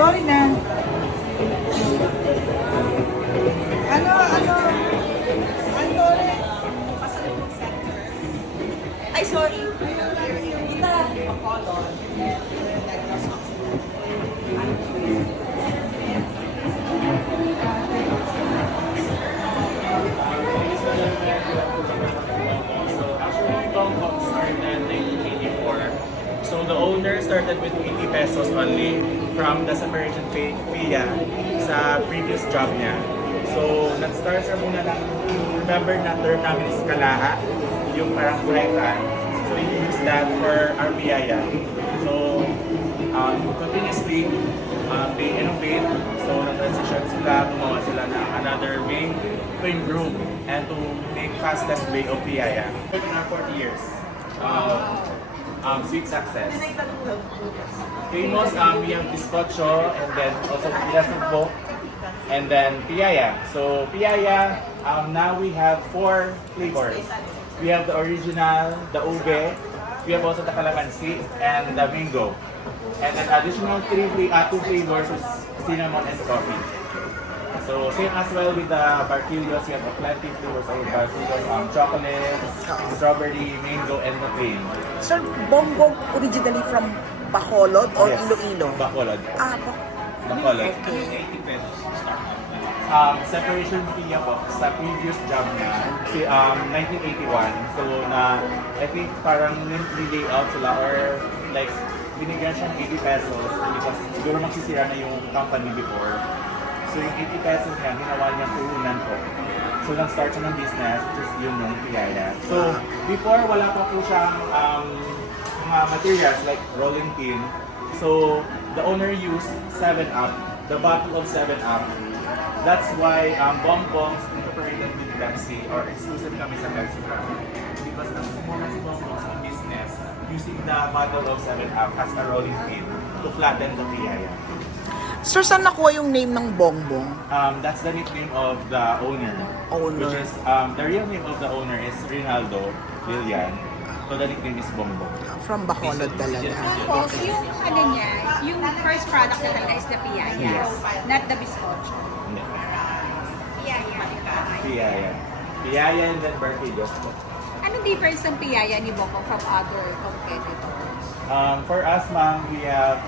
Sorry na. Ano? Ano ulit? Pasalubong center. Ay, sorry. Kita. Apollo. So the owner started with 80 pesos only from the separation fee niya sa previous job niya. So nag-start siya muna ng, remember na term namin is kalaha, yung parang fry-pan. So we use that for our piyaya. So continuously, they innovate. So na-transition sila, gumawa sila ng another way to improve and to make fastest way of piyaya. In our 40 years. Sweet success. Famous, we have bizcocho and then also pinasugbo and then piyaya. So piyaya, now we have 4 flavors. We have the original, the ube, we have also the calamansi and the mango. And then additional 2 flavors is cinnamon and coffee. So same as well with the barquillos, we have a plenty flavors of barquillos, chocolate, strawberry, mango, and the plain. Sir, bongbong originally from Bacolod or Yes, Iloilo? Bacolod. Bacolod. Okay. Separation fee ako sa previous job niya, 1981. So na, I think parang nilay out sila or like binigyan siya ng 80 pesos because siguro magsisira na yung company before. So yung 80 pesos niya, ginawa niya puhunan ko. So nag-start siya ng business, which is yun yung piyaya. So before, wala pa po siyang mga materials like rolling pin. So the owner used 7-Up, the bottle of 7-Up. That's why Bongbongs incorporated with Pepsi or exclusive kami sa Pepsi brand. Because nag-sumura si Bongbongs ng business using the bottle of 7-Up as a rolling pin to flatten the piyaya. Sir, saan nakuha yung name ng bongbong? That's the nickname of the owner. Which is, the real name of the owner is Rinaldo Villan. So the nickname is Bongbong. From Bacolod talaga. Tapos, yung ano niya, yung first product na talaga is the piyaya. Yes. Not the bizcocho. Hindi. Piyaya. Piyaya. Piyaya and then barquillos. Anong difference ng piyaya ni Bongbong from other competitors? For us, ma'am, we have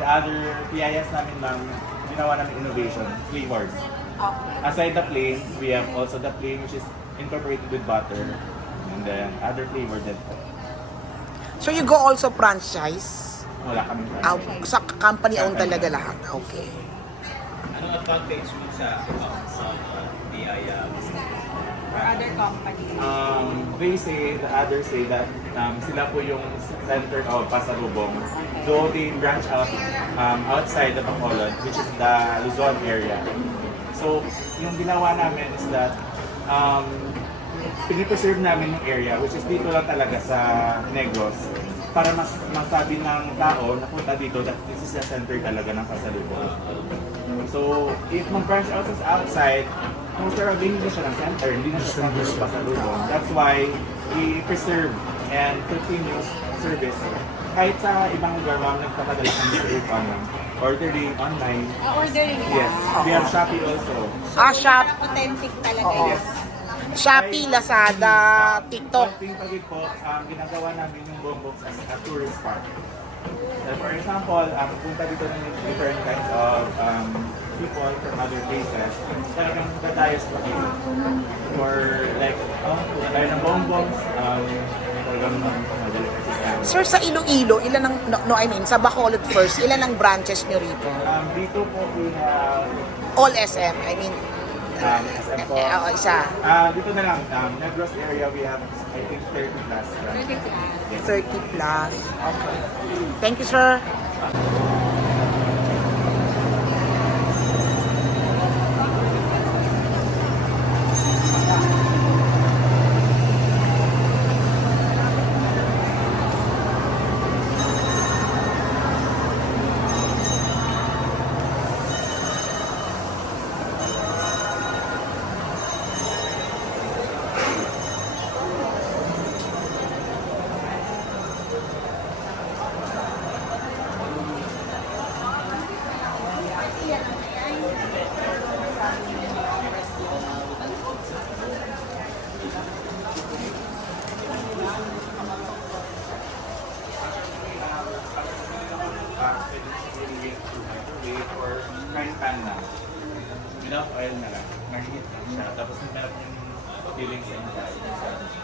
the other piyayas namin, ma'am, ginawa namin innovation, flavors. Okay. Aside the plain, we have also the plain which is incorporated with butter and then other flavor din po. So you go also franchise? Wala kaming Sa company owned talaga lahat? Okay. Anong advantage mo sa BIA? Or other companies? The others say that sila po yung center of pasalubong. Though they branch out outside the Bacolod, which is the Luzon area. So, yung ginawa namin is that pinipreserve namin yung area, which is dito lang talaga sa Negros, para mas masabi ng tao na punta dito that this is the center talaga ng pasalubong. So, if mag-branch out sa outside, most probably hindi na siya ng center, hindi na siya center ng pasalubong. That's why we preserve and continuous service. Kahit sa ibang lugar, ma'am, nagpapadala kami sa ordering online. Ordering lang. Yes, we have Shopee also. Shop. Authentic talaga Oo. yun. Yes. Shopee, Lazada, TikTok. One thing pa rin po, ginagawa namin yung Bongbongs as a tourist spot. For example, punta dito ng different kinds of people from other places. Talagang tatayos pa dito. For like, punta tayo ng Bongbongs, talagang madalikas. Sir, sa Iloilo, ilan ang, sa Bacolod first, ilan ang branches nyo rito? Dito po we have All SM, SM po. isa. Dito na lang, Negros area we have I think 30 plus. 30 plus. Yes. 30 plus. Okay. Thank you, sir. plate or frying pan lang. Without oil na lang. Marinate lang siya. Tapos meron yung filling sa inside.